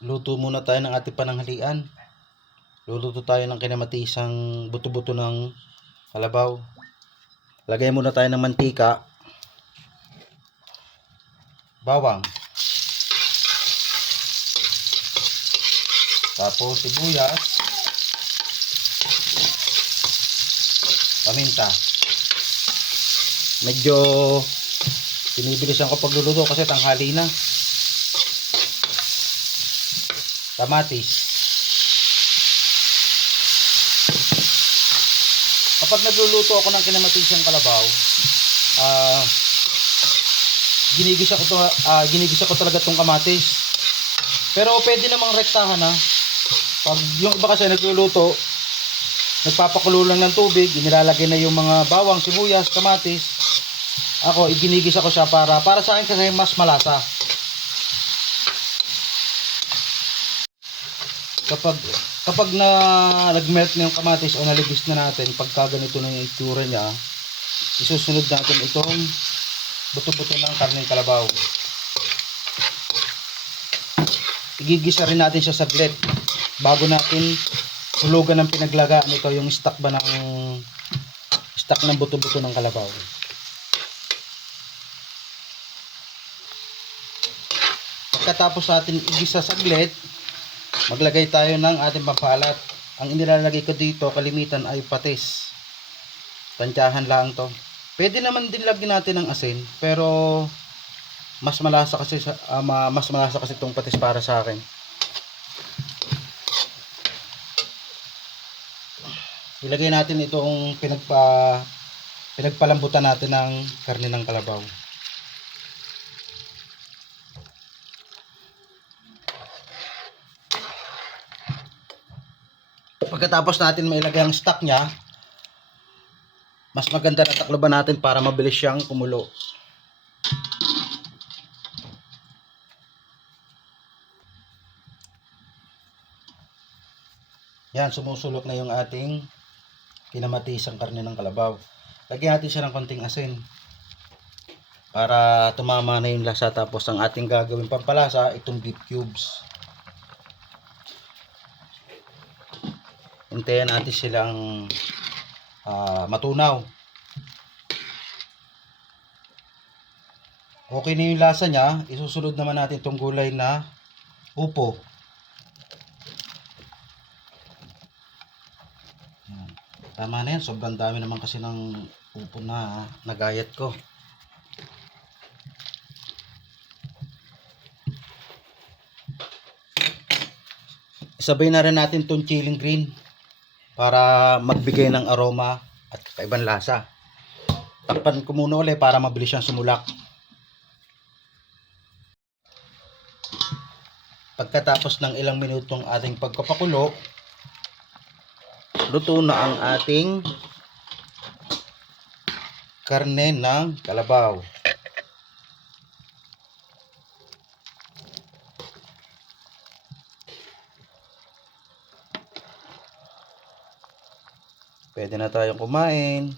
Luto muna tayo ng ating pananghalian. Luluto tayo ng kinamatisang buto-buto ng kalabaw. Lagay muna tayo ng mantika, bawang, tapos sibuyas, paminta. Medyo binibilisan ko pagluluto kasi tanghali na. Kamatis. Kapag nagluluto ako ng kinamatisang kalabaw, ginigisa ko talaga tong kamatis. Pero pwede namang rektahan ha. Pag yung iba kasi nagluluto, nagpapakulo lang ng tubig, inilalagay na yung mga bawang, sibuyas, kamatis. Ako, iginigisa ko siya para sa akin kasi mas malasa. Kapag nagmelt na yung kamatis o naligis na natin, pagka ganito na yung itsura niya, isusunod natin itong buto-buto ng karneng kalabaw. Igigisa rin natin siya saglit bago natin hulugan ng pinaglagaan. Ito yung stock ng buto-buto ng kalabaw. Pagkatapos natin igisa saglit, maglagay tayo ng ating pampalat. Ang inilalagay ko dito kalimitan ay patis. Tansyahan lang to. Pwede naman din lagyan natin ng asin, pero mas malasa kasi itong patis para sa akin. Ilagay natin itong pinagpalambutan natin ng karne ng kalabaw. Pagkatapos natin mailagay ang stock niya, mas maganda na takloban natin para mabilis siyang kumulo. Yan, sumusulok na yung ating kinamatisang karne ng kalabaw. Lagyan natin siya ng konting asin para tumama na yung lasa. Tapos ang ating gagawin pampalasa, itong beef cubes. Hintayin natin silang matunaw. Okay na yung lasa niya, isusunod naman natin itong gulay na upo. Tama na yan, sobrang dami naman kasi ng upo na nagayat ko. Isabay na rin natin itong chilling green para magbigay ng aroma at kakaibang lasa. Takpan ko muna ulit para mabilis siyang sumulak. Pagkatapos ng ilang minutong ating pagpapakulo, luto na ang ating karne ng kalabaw. Pwede na tayong kumain.